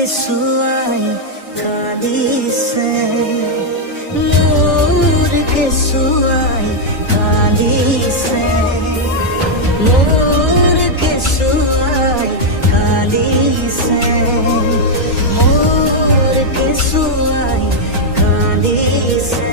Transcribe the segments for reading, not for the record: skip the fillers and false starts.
কেঁচুৱাই কান্দিছে, মোৰ কেঁচুৱাই কান্দিছে, মোৰ কেঁচুৱাই কান্দিছে, মোৰ কেঁচুৱাই কান্দিছে।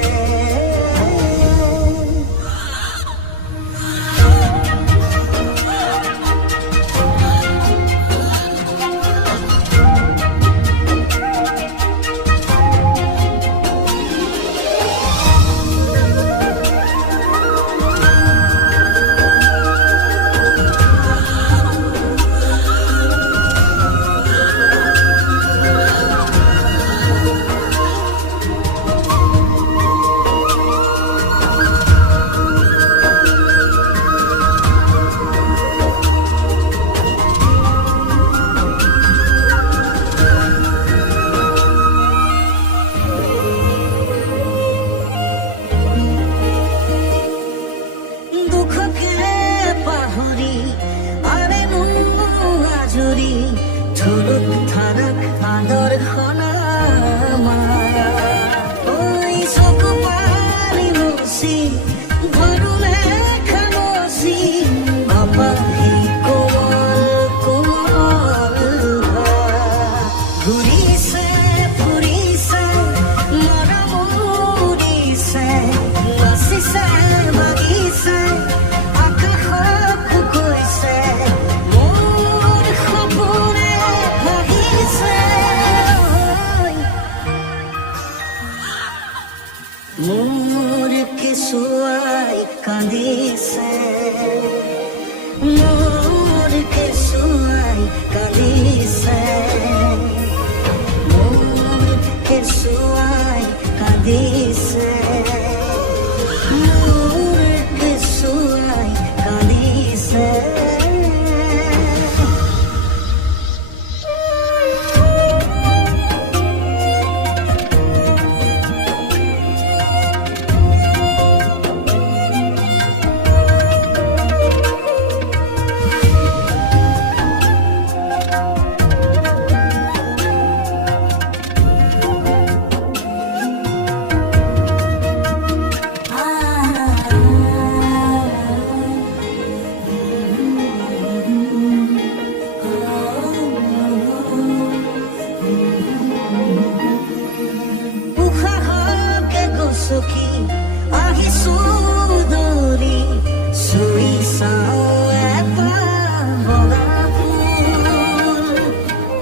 Tuluk tarak andor khona maya, oi soku pani mosi, bharule khanosi, apa hi komal komal ghurise purise, mara murise, nasise bagise, akah koise. মোৰ কেঁচুৱাই কান্দিছে, মোৰ কেঁচুৱাই কান্দিছে, মোৰ কেঁচুৱাই কান্দিছে, মোৰ কেঁচুৱাই কান্দিছে। Sukhi ahi sudori sui sao eta boga phul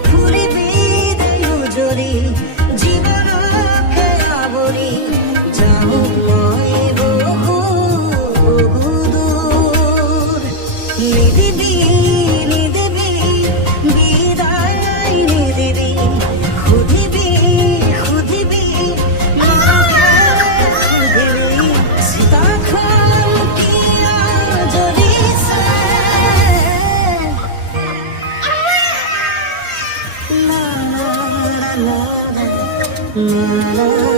phuli bide ujori jibona ke abori jau moi bohu dur nidibi nidibi bidai nidibi khudibi khudibi la la la la